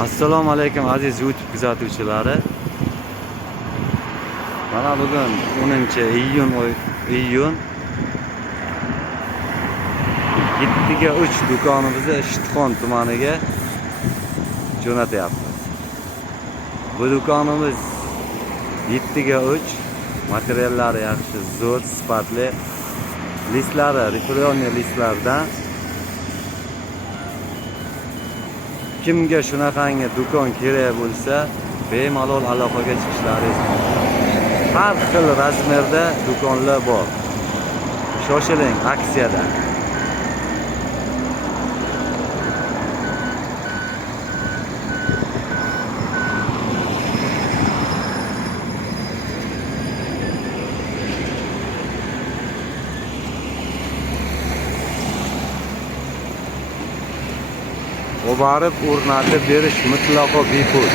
Assalomu alaykum aziz YouTube kuzatuvchilari. Mana bugun 10-iyun 7:03 do'konimizni Ishtixon tumaniga jo'natyapmiz. Bu do'konimiz 7:03, materiallari yaxshi, zo'r, sifatli. Listlari reklamiya listlardan. Kimga shunaqangi do'kon kerak bo'lsa, bemalol aloqaga chiqishlaringiz mumkin. Har xil razmerda do'konlar bor. Shoshiling, aksiyada. Oborib o'rnatib berish mutlaqo bepul.